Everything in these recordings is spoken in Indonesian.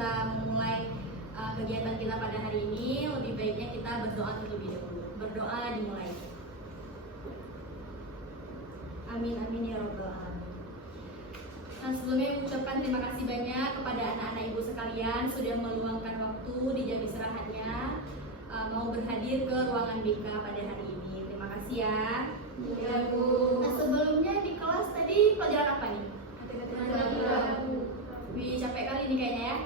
kita memulai kegiatan kita pada hari ini, lebih baiknya kita berdoa terlebih dahulu. Berdoa dimulai. Amin amin ya rabbal alamin. Nah, sebelumnya ucapkan terima kasih banyak kepada anak-anak ibu sekalian sudah meluangkan waktu di jam istirahatnya mau berhadir ke ruangan BK pada hari ini. Terima kasih ya. Ya Bu. Nah, sebelumnya di kelas tadi pelajaran apa nih? Wih, capek kali ini kayaknya ya.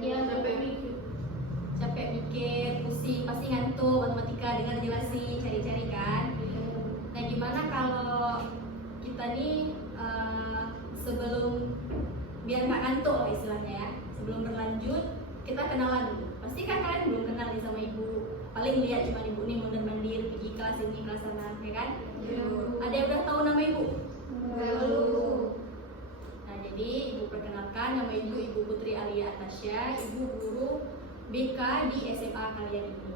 Iya, Capek mikir, pusing, pasti ngantuk matematika, dengar jelasin, cari-cari kan. Nah, gimana kalau kita nih sebelum biar nggak ngantuk lah istilahnya ya, sebelum berlanjut kita kenalan dulu. Pasti kan kalian belum kenal nih sama ibu, paling lihat cuma ibu nih mondar-mandir pergi kelas ini kelas sana, ya kan? Ada yang udah tahu nama ibu? Nah, jadi ibu perkenalkan, nama ibu Ibu Putri Alia Atasya, ibu guru BK di SMA kalian ini.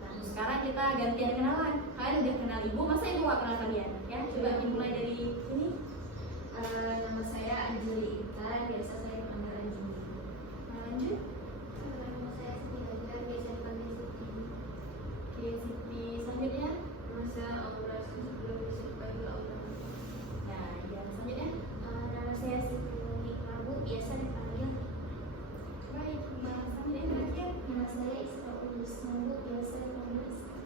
Nah, sekarang kita gantian kenalan. Kalian udah kenal ibu, masa ibu gak kenal kalian? Ya, coba dimulai dari ini. Nama saya Anjeli Intan, biasa saya panggil Anjeli. Nah, lanjut. Nama saya Siti Hajar, biasa dipanggil Siti. Oke, Siti. Selanjutnya. Nama saya Aura, sebelum bisa dipanggil Aura. Nah, yang selanjutnya. Nama saya Siti Prabu, biasa dipanggil. Baik, nah, selanjutnya terakhir. Nama saya Isra Udus Mambu, biasa dipanggil Isra.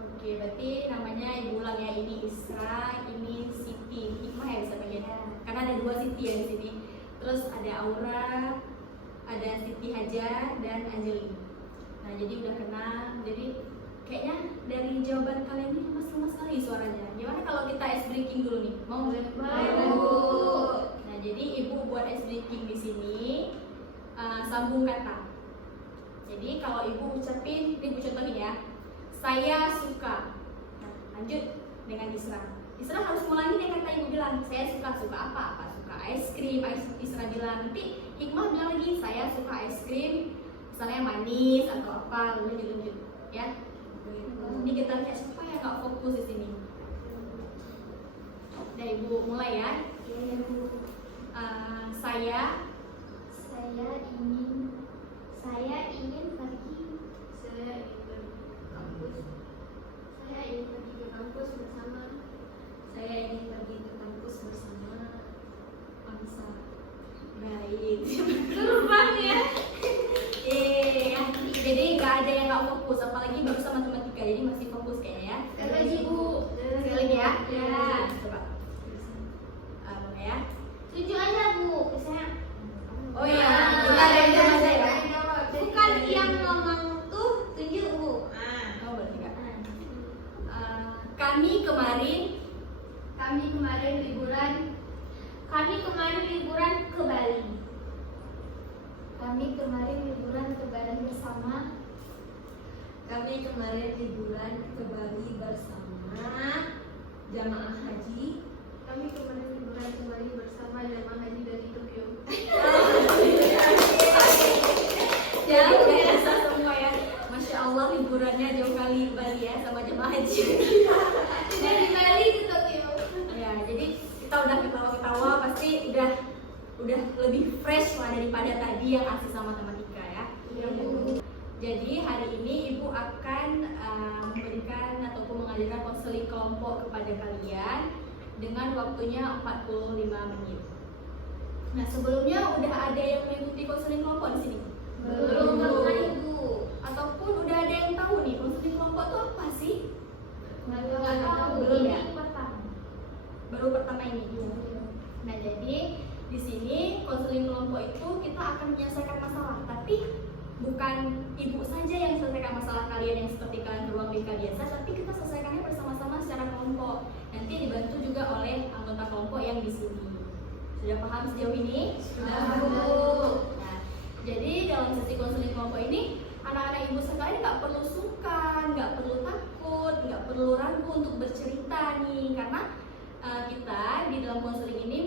Oke, berarti namanya ibu ulang ya. Ini Isra, ini Siti. Hikmah ya bisa panggilnya. Karena ada dua Siti ya di sini. Terus ada Aura, ada Siti Hajar dan Anjeli. Nah, jadi udah kenal. Jadi kayaknya dari jawaban kalian ini lemas-lemas sekali suaranya. Gimana kalau kita ice breaking dulu nih? Mau? Nah, jadi ibu buat ice breaking di sini sambung kata. Jadi kalau ibu ucapin, ibu contohin ya. Saya suka. Nah, lanjut dengan Isra. Isra harus ngulangi yang kata ibu bilang. Saya suka apa? Suka es krim. Isra bilang nanti Hikmah bilang lagi saya suka es krim, misalnya manis atau apa, lanjut ya. Ini kita lihat siapa yang nggak fokus di sini. Dari ibu mulai ya. Saya ingin pergi ke kampus bersama. Saya ingin pergi ke kampus bersama Bangsa. Baik. Terbang ya. Jadi nggak ada yang nggak fokus, apalagi barusan matematika, jadi masih fokus kayaknya ya. Sekali lagi Bu. Sekali lagi ya. Ya. Coba. Boleh ya. Tunjuk aja Bu, saya. Oh iya, kita ada yang sama ya. Bukan yang ngomong tuh, tunjuk Bu. Oh boleh juga. Kami kemarin liburan ke Bali. Kami kemarin liburan ke Bali bersama. Kami kemarin liburan ke Bali bersama jamaah haji. Kami kemarin liburan ke Bali bersama jamaah haji dari Tokyo. jauh biasa semua ya. Masya Allah liburannya jauh kali Bali ya sama jemaah haji. Dari Bali ke Tokyo. Ya, jadi kita udah ketawa-ketawa pasti udah lebih fresh lah daripada tadi yang asli sama matematika ya. Iya Bu. Jadi hari ini ibu akan memberikan ataupun mengajarkan konseling kelompok kepada kalian dengan waktunya 45 menit. Nah, sebelumnya udah ada yang mengikuti konseling kelompok di sini? Belum pernah Ibu. Ataupun udah ada yang tahu nih konseling kelompok itu apa sih? Nggak tahu. Belum ya? Ini pertama. Baru pertama ini. Nah, jadi di sini konseling kelompok itu kita akan menyelesaikan masalah, tapi bukan ibu saja yang selesaikan masalah kalian yang seperti kalian ruang BK biasa, tapi kita selesaikannya bersama-sama secara kelompok. Nanti dibantu juga oleh anggota kelompok yang di sini. Sudah paham sejauh ini? Sudah. Nah, jadi dalam sesi konseling kelompok ini anak-anak ibu sekalian nggak perlu sungkan, nggak perlu takut, nggak perlu ragu untuk bercerita nih, karena kita di dalam konseling ini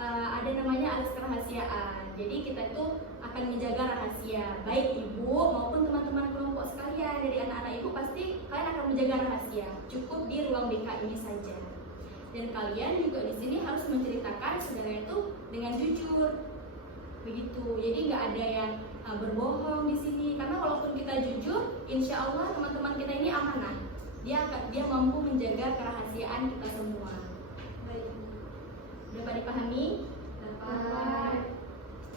ada namanya alas kerahasiaan. Jadi kita itu akan menjaga rahasia, baik ibu maupun teman-teman kelompok sekalian. Dari anak-anak ibu pasti kalian akan menjaga rahasia. Cukup di ruang BK ini saja. Dan kalian juga di sini harus menceritakan segala itu dengan jujur. begitu. Jadi nggak ada yang berbohong di sini, karena walaupun kita jujur, insya Allah teman-teman kita ini amanah. Dia mampu menjaga kerahasiaan kita semua. Baik. Udah pada dipahami? Dapat.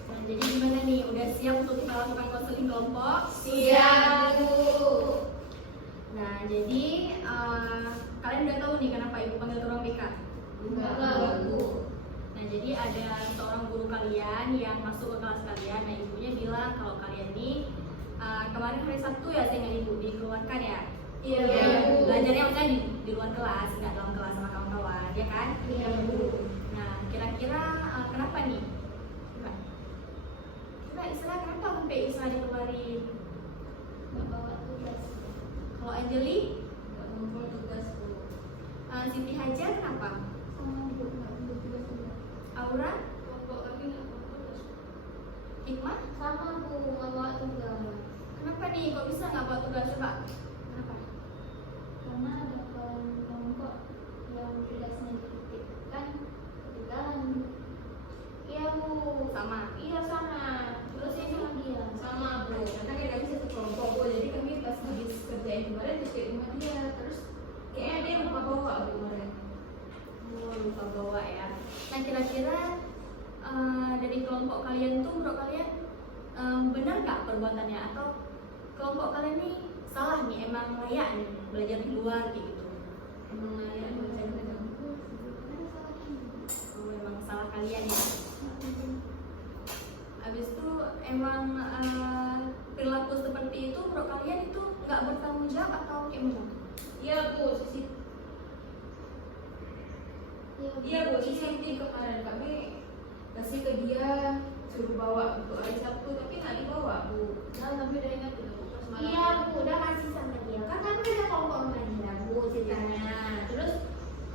Nah, jadi gimana nih? Udah siap untuk kita lakukan konseling kelompok? Siap, Bu. Nah, jadi kalian udah tahu nih kenapa ibu panggil ke ruang BK? Enggak, Bu. Nah, jadi ada seorang guru kalian yang masuk ke kelas kalian. Nah, ibunya bilang kalau kalian nih kemarin hari Sabtu ya, saya ingat ibu dikeluarkan ya. Iya, Bu. Belajarnya maksudnya di luar kelas, nggak dalam kelas sama kawan-kawan, ya kan? Iya, Bu. Nah, kira-kira kenapa nih? Coba Isra, kenapa sampai Isra dikeluarin? Nggak bawa tugas. Kalau Anjeli, Enggak ngumpul tugas, Bu. Siti Hajar kenapa? Sama Bu, nggak ambil tugas juga. Aura, Kelompok kami enggak ngumpul tugas. Hikmah, Sama Bu, nggak bawa tugas. kenapa nih? Kok bisa nggak bawa tugas? Coba, kenapa? Karena ada kawan kelompok yang tugasnya dititipkan ketinggalan. Iya Bu. Sama. Iya sama. Terus ini sama dia. Sama, Bu. Karena kita bisa satu kelompok, Bu. Jadi kami pas habis kerjain kemarin terus ke rumah dia. Terus kayaknya ada yang lupa bawa, Bu, kemarin. Oh, lupa bawa ya. Nah, kira-kira dari kelompok kalian tuh, menurut kalian benar nggak perbuatannya, atau kelompok kalian nih salah nih, emang layak nih belajar di luar kayak gitu? Emang layak belajar di dalam. Mana salahnya? Oh, emang salah kalian ya. Habis itu emang perilaku seperti itu menurut kalian itu nggak bertanggung jawab atau gimana? Iya, Bu. Sisi. Iya, Bu. Sisi kemarin kami kasih ke dia suruh bawa untuk hari Sabtu, tapi nggak dibawa, Bu. Nah, tapi udah ingat itu pas malam. Iya Bu, udah kasih sama dia. Kan kami udah kelompok sama dia Bu ceritanya. Terus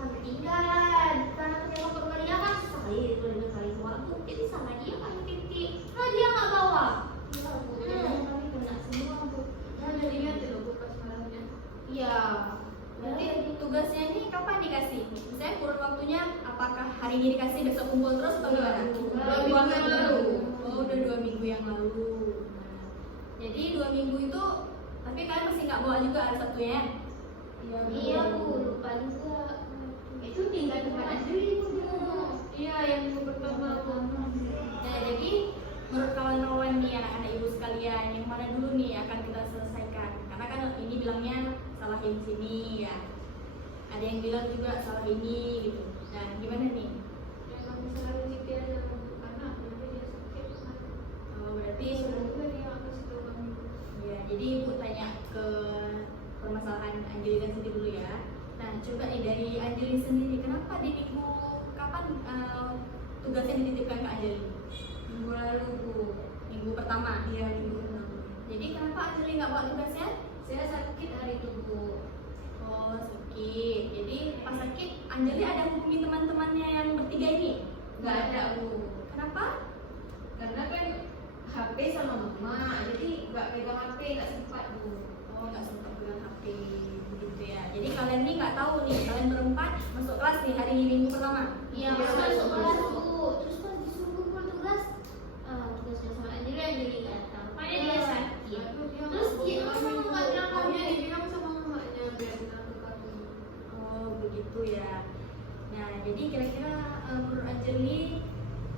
kami tinggal. Karena kami kelompok sama dia kan sekali itu 2 kali waktu. Jadi sama dia kami titik. Nah dia nggak bawa. Iya Bu, jadi kami kena semua Bu. Nah, jadi ingat itu, Bu, pas malamnya. Iya. Berarti tugasnya ini kapan dikasih? Misalnya kurun waktunya, apakah hari ini dikasih besok kumpul terus atau gimana? 2 minggu yang lalu. Oh, udah 2 minggu yang lalu. Nah, jadi 2 minggu itu, tapi kalian masih nggak bawa juga hari Sabtu ya? Iya Bu, lupa juga. Itu tinggal tempat Andri Bu. Iya, yang minggu pertama, Bu. Nah, jadi menurut kawan-kawan nih, anak-anak ibu sekalian, yang mana dulu nih akan kita selesaikan? Karena kan ini bilangnya salah yang sini ya. Ada yang bilang juga salah ini gitu. Nah, gimana nih? Emang selalu nyetir aja, Bu. Karena nanti dia sakit. Oh, berarti Selalu juga dia nggak kasih tahu kami. ya, jadi ibu tanya ke permasalahan Anjeli dan Siti dulu ya. Nah, coba nih dari Anjeli sendiri, kenapa di minggu kapan tugasnya dititipkan ke Anjeli? Minggu lalu, Bu. Minggu pertama. Iya, minggu pertama. Jadi kenapa Anjeli nggak bawa tugasnya? Saya sakit hari itu, Bu. Oh, sakit. Jadi pas sakit, Anjeli ada hubungi teman-temannya yang bertiga ini? Nggak ada, Bu. Kenapa? Karena kan HP sama mama, jadi nggak pegang HP, nggak sempat, Bu. Oh, nggak sempat pegang HP begitu ya. Jadi kalian nih nggak tahu nih, kalian berempat masuk kelas nih hari minggu pertama. Iya, masuk kelas Bu. Terus kan disuruh kumpul tugas. Tugasnya sama Andri yang jadi datang. Makanya dia sakit. Terus dia sama nggak bilang kami. Dia dibilang sama mamanya biar bilang ke kami. Oh, begitu ya. Nah, jadi kira-kira menurut Anjeli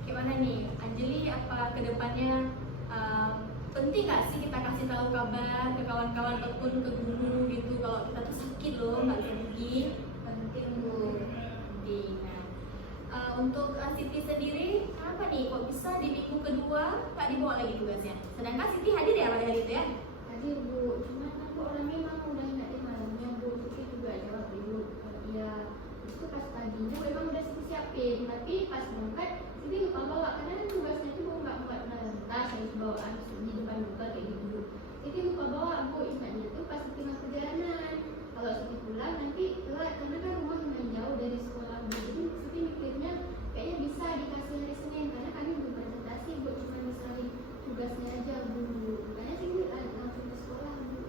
gimana nih? Anjeli apa kedepannya penting nggak sih kita kasih tahu kabar ke kawan-kawan ataupun ke guru gitu kalau kita tuh sakit loh, nggak bisa pergi? Penting, Bu. Penting. Nah, untuk Siti sendiri, kenapa nih kok bisa di minggu kedua nggak dibawa lagi tugasnya? Sedangkan Siti hadir ya pada hari itu ya? Tadi Bu, cuman aku orangnya memang udah ingat di malamnya Bu. Terus juga jawab dulu. Iya. Terus tuh pas paginya memang udah siapin. Tapi pas berangkat, Siti lupa bawa. Karena kan tugasnya itu Bu nggak buat tas, harus bawaan di depan buka kayak gitu. Siti lupa bawa Bu. Ingatnya tuh pas Siti masuk perjalanan. Kalau Siti pulang nanti telat karena kan rumah lumayan jauh dari sekolah Bu. Jadi Siti mikirnya kayaknya bisa dikasih hari Senin karena kami belum presentasi Bu, cuma misalin tugasnya aja Bu. Makanya Siti langsung ke sekolah Bu.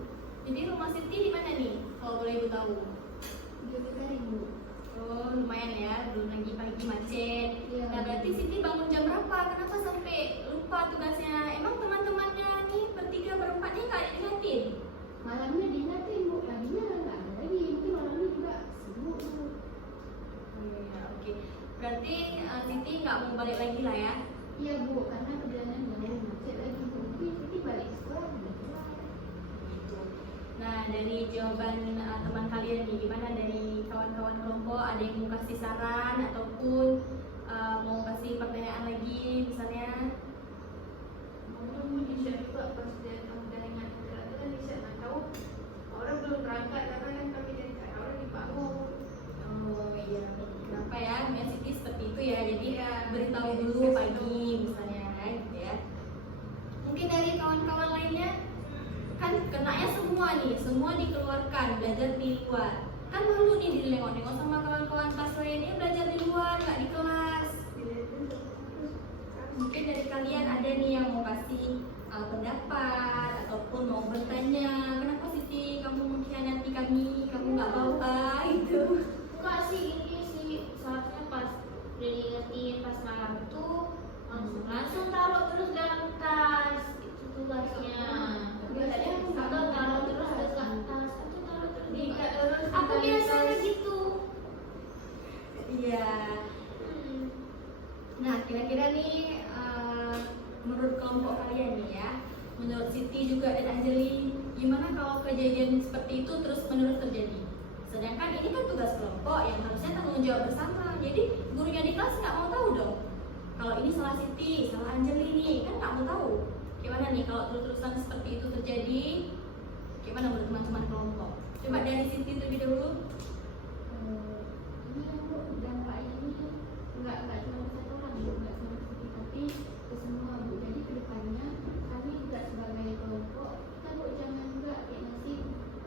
Jadi rumah Siti di mana nih? Kalau boleh ibu tahu? Jogja Bu. Oh, lumayan ya, belum lagi pagi macet. Iya. Nah, berarti Siti bangun jam berapa? Kenapa sampai lupa apa tugasnya? Emang teman-temannya nih bertiga berempat nih nggak diingetin? Malamnya diingatin Bu, paginya nggak ada lagi. Mungkin malamnya juga sibuk Bu. Iya, oke. Berarti Siti nggak mau balik lagi lah ya? Iya Bu, karena perjalanan jauh macet lagi Bu. Jadi Siti balik sekolah gitu lah. Gitu. Nah, dari jawaban teman kalian nih, gimana dari kawan-kawan kelompok? Ada yang mau kasih saran ataupun mau kasih pertanyaan lagi misalnya? Orang bisa juga pas dia jaringan itu kan bisa tahu orang belum berangkat karena kan kami dari orang dibangun. Oh iya, kenapa ya? Mbak Siti seperti itu ya, jadi Iya. beritahu dulu pagi misalnya gitu ya. Mungkin dari kawan-kawan lainnya kan kenanya semua nih, semua dikeluarkan belajar di luar. Kan malu nih dilengok-nengok sama kawan-kawan kelas lainnya belajar di luar, nggak di kelas. Mungkin dari kalian ada nih yang mau kasih pendapat ataupun mau bertanya, kenapa Siti kamu mengkhianati kami, kamu nggak bawa gitu. Enggak sih, ini sih seharusnya pas udah diingetin pas malam itu langsung taruh terus dalam tas. Itu tugasnya. Biasanya atau taruh terus dekat tas atau taruh terus di aku biasanya gitu. Iya. Nah, kira-kira nih menurut kelompok kalian nih ya, menurut Siti juga dan Anjeli, gimana kalau kejadian seperti itu terus-menerus terjadi? Sedangkan ini kan tugas kelompok yang harusnya tanggung jawab bersama. Jadi gurunya di kelas nggak mau tahu dong. Kalau ini salah Siti, salah Anjeli nih, kan nggak mau tahu. Gimana nih kalau terus-terusan seperti itu terjadi? Gimana menurut teman-teman kelompok? Coba dari Siti terlebih dahulu. Ini yang Bu, dampak ini nggak cuma satu orang Bu, nggak cuma Siti tapi ke semua Bu. Jadi kedepannya kami juga sebagai kelompok kita Bu jangan juga kayak ngasih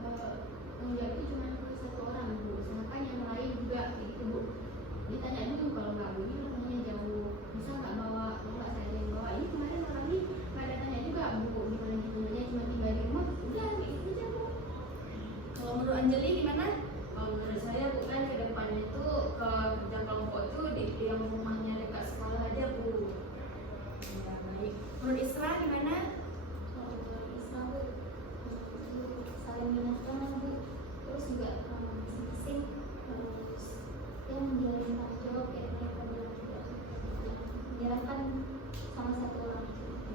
tanggung jawab itu cuma ke satu orang Bu. Sedangkan yang lain juga gitu Bu. Ditanya dulu kalau nggak Bu, ini rumahnya jauh, bisa nggak bawa? Kalau nggak saya yang bawa. Ini kemarin malam ini nggak ada tanya juga Bu, gimana gimana cuma tinggal di rumah. Udah gitu aja Bu. Kalau menurut Anjeli gimana? Kalau menurut saya bukan ke depan itu ke kerja kelompok itu di yang rumahnya dekat sekolah aja Bu. Ya, baik. Menurut Isra gimana? Kalau buat Islam Bu, saling mengingatkan Bu, terus juga masing-masing harus yang menjalin tanggung jawab kayak mereka bilang juga menjalankan sama satu orang.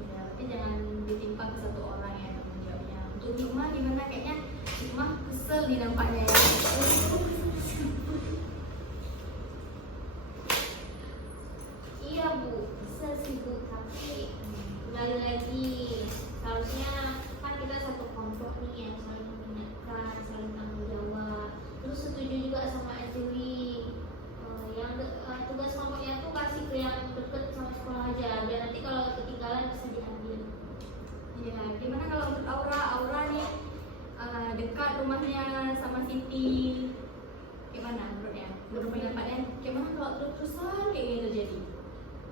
Ya, tapi jangan ditimpa ke satu orang ya tanggung jawabnya. Untuk Hikmah gimana? Kayaknya Hikmah kesel nih nampaknya ya. Iya Bu, bisa sih Bu, tapi kembali lagi seharusnya kan kita satu kelompok nih yang saling mengingatkan, saling tanggung jawab. Terus setuju juga sama Azuli yang tugas kelompoknya tuh kasih ke yang deket sama sekolah aja, biar nanti kalau ketinggalan bisa diambil. Iya, gimana kalau untuk Aura? Aura nih dekat rumahnya sama Siti. Gimana menurutnya? Menurut pendapatnya, gimana kalau terus-terusan kayak gitu terjadi?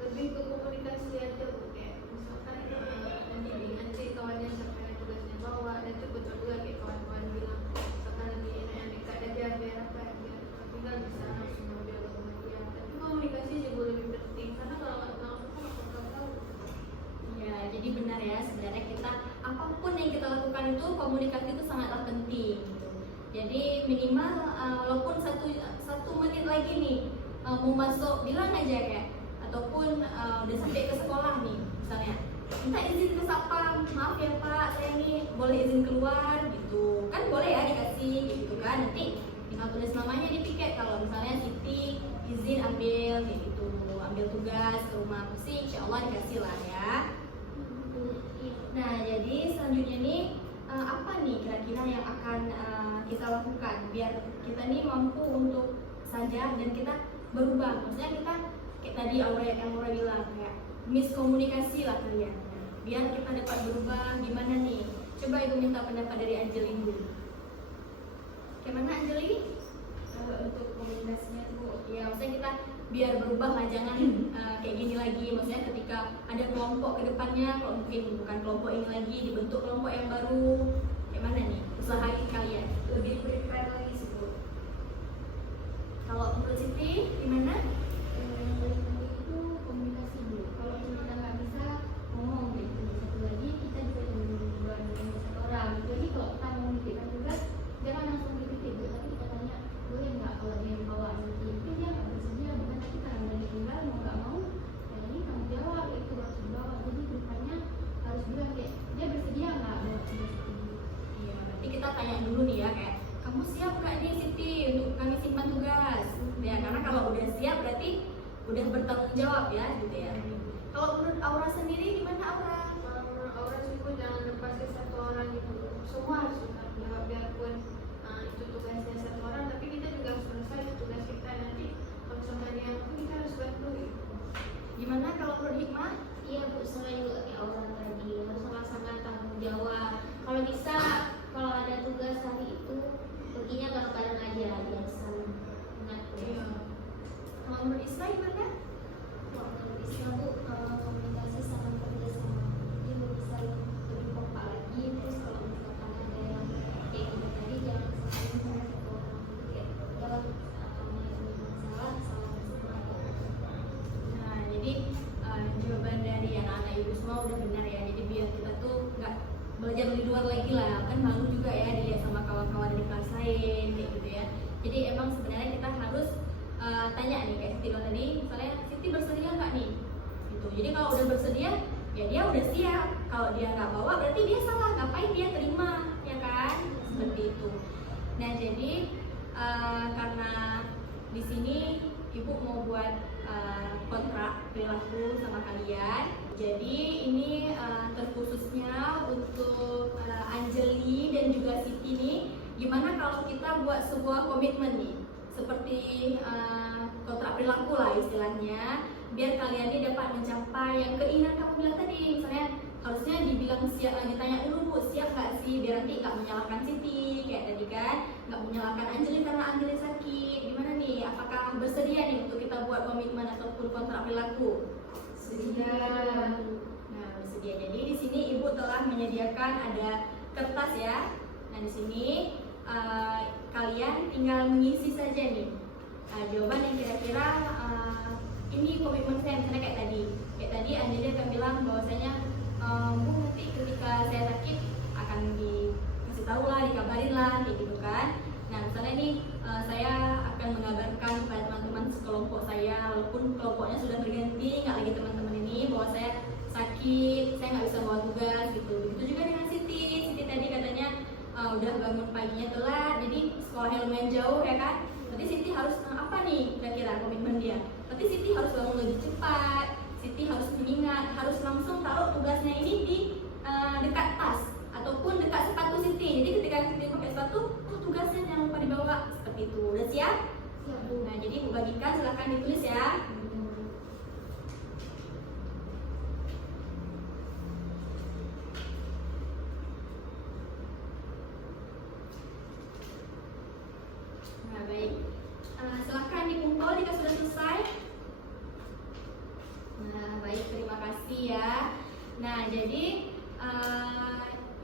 Lebih ke komunikasi aja Bu, kayak misalkan nanti kawannya siapa yang tugasnya bawa, dan itu betul juga kayak kawan-kawan bilang misalkan lagi enak yang dekat aja biar apa ya, biar tinggal bisa langsung ambil kemudian. Tapi komunikasi juga lebih penting karena kalau nggak langsung kan nggak tahu. Ya, jadi benar ya, sebenarnya kita apapun yang kita lakukan itu komunikasi itu sangatlah penting gitu. Jadi minimal walaupun satu menit lagi nih mau masuk bilang aja ya, ataupun udah sampai ke sekolah nih misalnya, minta izin ke satpam, maaf ya Pak, saya nih boleh izin keluar gitu, kan boleh ya dikasih gitu kan. Nanti tinggal tulis namanya di piket kalau misalnya Siti izin ambil kayak gitu, ambil tugas ke rumah musik, insya Allah dikasih lah ya. Nah, jadi selanjutnya nih apa nih kira-kira yang akan kita lakukan biar kita nih mampu untuk sadar dan kita berubah. Maksudnya kita kayak tadi yang Aura bilang kayak miskomunikasi lah kalian. Biar kita dapat berubah gimana nih? Coba Ibu minta pendapat dari Anjeli dulu. Gimana Anjeli? Untuk komunikasinya tuh Ya, maksudnya kita biar berubah lah, jangan kayak gini lagi. Maksudnya ketika ada kelompok ke depannya, kalau mungkin bukan kelompok ini lagi, dibentuk kelompok yang baru, gimana nih usahain kalian? lebih prepare lagi sih Bu. Kalau menurut Siti gimana? Yang paling penting itu komunikasi dulu. Kalau kita nggak bisa ngomong gitu. Satu lagi kita juga jangan berbuat dengan satu orang. Jadi kalau kita mau menitipkan tugas, jangan langsung dititip, tapi kita tanya boleh nggak kalau dia yang bawa nanti. Mungkin dia nggak bersedia, bukan, tapi karena udah ditinggal mau nggak mau, ya ini tanggung jawab itu harus dibawa. Jadi bukannya harus bilang kayak dia bersedia nggak bawa tugas ini. Iya, berarti kita tanya dulu nih ya, kayak kamu siap nggak nih Siti untuk kami simpan tugas? Ya, karena kalau udah siap berarti udah bertanggung jawab ya, gitu ya. Kalau menurut Aura sendiri gimana Aura? Kalau menurut orang sih Bu, jangan lepasin satu orang gitu. Semua harus bertanggung jawab, biarpun itu tugasnya satu orang, tapi kita juga harus selesai tugas kita. Nanti kalau sama dia kita harus bantu gitu. Gimana kalau menurut Hikmah? Iya Bu, sama juga kayak orang tadi, harus sama-sama tanggung jawab. Kalau bisa, kalau ada tugas hari itu perginya bareng-bareng aja biar saling ingat. Iya. Kalau menurut Isra gimana? Kalau menurut Isra Bu, komunikasi sama kerjasama, jadi bisa lebih kompak lagi. Terus kalau misalkan ada yang kayak gitu tadi, jangan selalu sama satu orang gitu, kayak jangan masalah bersama. Nah, jadi jawaban dari anak-anak ibu semua udah benar ya. Jadi biar kita tuh nggak belajar di luar lagi lah, kan malu juga ya dilihat sama kawan-kawan dari kelas lain kayak gitu ya. Jadi emang sebenarnya kita harus tanya nih kayak Siti tadi, misalnya Siti bersedia nggak nih? Gitu. Jadi kalau udah bersedia, ya dia udah siap. Kalau dia nggak bawa, berarti dia salah. Ngapain dia terima, ya kan? Seperti itu. Nah, jadi karena di sini ibu mau buat kontrak perilaku sama kalian. Jadi ini terkhususnya untuk Anjeli dan juga Siti nih. Gimana kalau kita buat sebuah komitmen nih, seperti kontrak perilaku lah istilahnya, biar kalian ini dapat mencapai yang keinginan kamu bilang tadi. Misalnya harusnya dibilang siap, ditanya dulu siap nggak sih, biar nanti nggak menyalahkan Siti kayak tadi kan, nggak menyalahkan Anjeli karena Anjeli sakit. Gimana nih, apakah bersedia nih untuk kita buat komitmen ataupun kontrak perilaku? Sedia. Nah, bersedia. Jadi di sini ibu telah menyediakan ada kertas ya. Nah, di sini kalian tinggal mengisi saja nih jawaban yang kira-kira ini komitmen saya. Misalnya kayak tadi Anjeli akan bilang bahwasanya Bu, nanti ketika saya sakit akan dikasih tahu lah, dikabarin lah kayak gitu kan. Nah, misalnya nih saya akan mengabarkan kepada teman-teman sekelompok saya, walaupun kelompoknya sudah berganti, nggak lagi teman-teman ini, bahwa saya sakit, saya nggak bisa bawa tugas gitu. Begitu juga dengan Siti tadi katanya udah bangun paginya telat, jadi sekolahnya lumayan jauh ya kan. Berarti Siti harus apa nih kira-kira komitmen dia? Berarti Siti harus bangun lebih cepat, Siti harus mengingat, harus langsung taruh tugasnya ini di dekat tas ataupun dekat sepatu Siti. Jadi ketika Siti pakai sepatu, tugasnya jangan lupa dibawa, seperti itu. Udah siap? Siap Bu. Nah, jadi Bu bagikan, silahkan ditulis ya. Nah, baik. Silahkan dikumpul jika sudah selesai. Nah, baik, terima kasih ya. Nah, jadi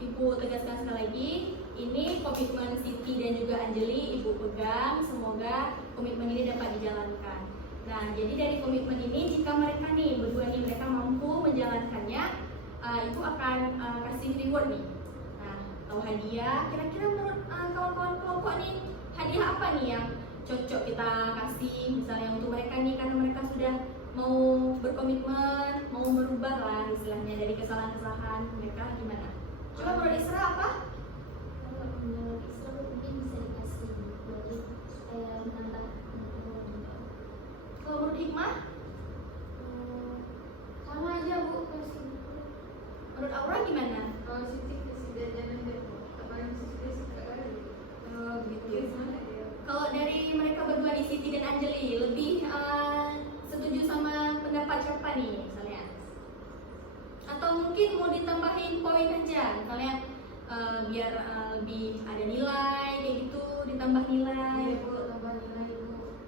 Ibu tegaskan sekali lagi, ini komitmen Siti dan juga Anjeli Ibu pegang, semoga komitmen ini dapat dijalankan. Nah, jadi dari komitmen ini jika mereka nih berdua nih mereka mampu menjalankannya, Ibu akan kasih reward nih. Nah, atau hadiah. Kira-kira menurut kawan-kawan kelompok nih, hadiah apa nih yang cocok kita kasih misalnya untuk mereka nih, karena mereka sudah mau berkomitmen, mau merubah lah istilahnya dari kesalahan-kesalahan mereka. Gimana? Coba menurut Isra apa? Kalau menurut Isra mungkin bisa dikasih jadi supaya menambah pengetahuan. Kalau menurut Hikmah? Sama aja Bu, kasih buku. Menurut Aura gimana? Kalau Siti kasih jajanan deh Bu, kemarin Siti suka kali. Oh, begitu. Gimana ya? Kalau dari mereka berdua nih, Siti dan Anjeli, lebih setuju sama pendapat siapa nih misalnya? Atau mungkin mau ditambahin poin aja, misalnya biar lebih ada nilai kayak gitu, ditambah nilai. Iya Bu, tambah nilai Bu.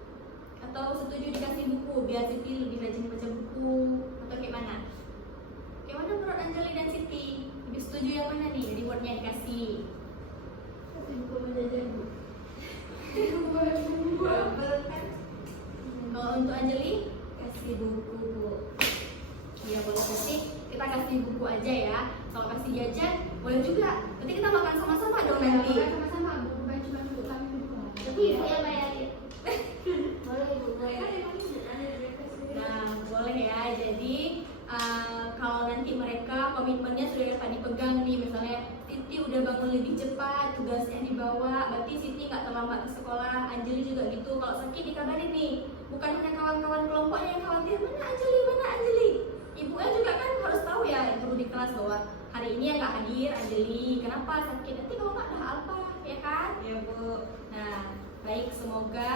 Atau setuju dikasih buku biar Siti lebih rajin baca buku, atau kayak mana? Kayak mana menurut Anjeli dan Siti? Lebih setuju yang mana nih rewardnya dikasih? Kasih buku menjajan Bu. Kan? Kalau untuk Anjeli? Kasih buku Bu. Ya boleh, nanti kita kita kasih buku aja ya. Kalau kasih jajan boleh juga. Nanti kita makan sama-sama dong nanti. Makan sama-sama, bukan cuma untuk kami berdua. Tapi ibu yang bayarin. Boleh ibu, boleh. Kan emang ini ada mereka sendiri. Nah, boleh ya. Jadi kalau nanti mereka komitmennya sudah dapat dipegang nih, misalnya Siti udah bangun lebih cepat, tugasnya dibawa, berarti Siti nggak terlambat ke sekolah. Anjeli juga gitu. Kalau sakit dikabarin nih. Bukan hanya kawan-kawan kelompoknya yang khawatir, mana Anjeli, mana Anjeli. Ibunya juga kan harus tahu ya, guru di kelas bahwa hari ini yang nggak hadir Anjeli. Kenapa sakit? Nanti kalau nggak ada apa, ya kan? Ya Bu. Nah, baik, semoga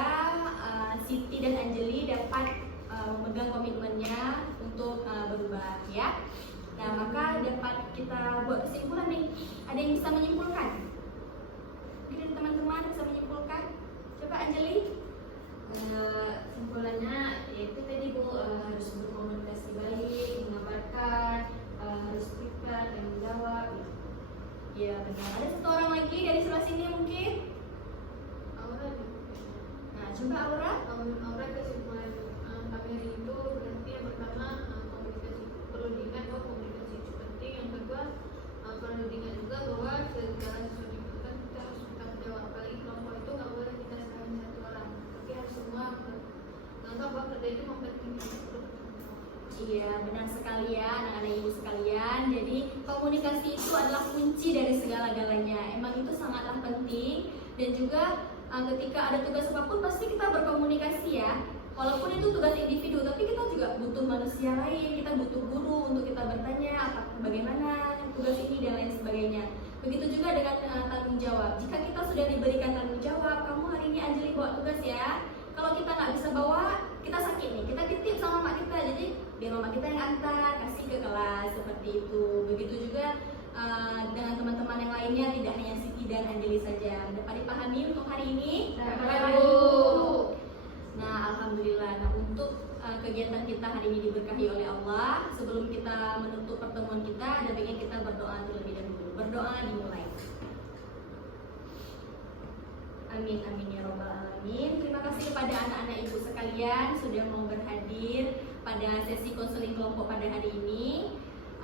Siti dan Anjeli dapat memegang komitmennya untuk berubah ya. Nah, maka dapat kita buat kesimpulan nih. Ada yang bisa menyimpulkan? Mungkin teman-teman bisa menyimpulkan? Coba Anjeli. Simpulannya yaitu tadi Bu, harus berkomunikasi baik, mengabarkan, harus prepare dan menjawab. Ya benar. Ada satu orang lagi dari sebelah sini mungkin. Aura, Nah, coba Aura. Aura kesimpulan kami hari itu berarti yang pertama komunikasi, perlu diingat bahwa komunikasi itu penting. Yang kedua perlu diingat juga bahwa segala sesuatu itu kan kita harus bertanggung jawab. Apalagi kelompok itu nggak boleh kita serahin satu orang, tapi harus semua menganggap bahwa kerja itu mempentingkan kita perlu bertanggung jawab. Iya, benar sekali ya anak-anak ibu sekalian. Jadi komunikasi itu adalah kunci dari segala-galanya. Emang itu sangatlah penting. Dan juga ketika ada tugas apapun pasti kita berkomunikasi ya. Walaupun itu tugas individu, tapi kita juga butuh manusia lain. Kita butuh guru untuk kita bertanya bagaimana tugas ini dan lain sebagainya. Begitu juga dengan tanggung jawab. Jika kita sudah diberikan tanggung jawab, kamu hari ini Anjeli bawa tugas ya. Kalau kita nggak bisa bawa, kita sakit nih. Kita titip sama mak kita, jadi biar mama kita yang antar, kasih ke kelas seperti itu. Begitu juga dengan teman-teman yang lainnya, tidak hanya Siti dan Anjeli saja. Dapat dipahami untuk hari ini? Dapat, Bu. Nah, alhamdulillah. Nah, untuk kegiatan kita hari ini diberkahi oleh Allah. Sebelum kita menutup pertemuan kita, ada baiknya kita berdoa terlebih dahulu. Berdoa dimulai. Amin, amin ya robbal alamin. Terima kasih kepada anak-anak ibu sekalian sudah mau berhadir pada sesi konseling kelompok pada hari ini.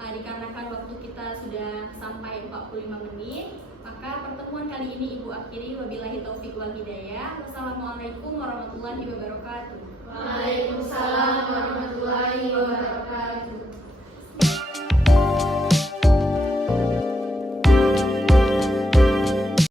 Dikarenakan waktu kita sudah sampai 45 menit, maka pertemuan kali ini ibu akhiri. Wabillahi taufik wal hidayah. Wassalamualaikum warahmatullahi wabarakatuh. Waalaikumsalam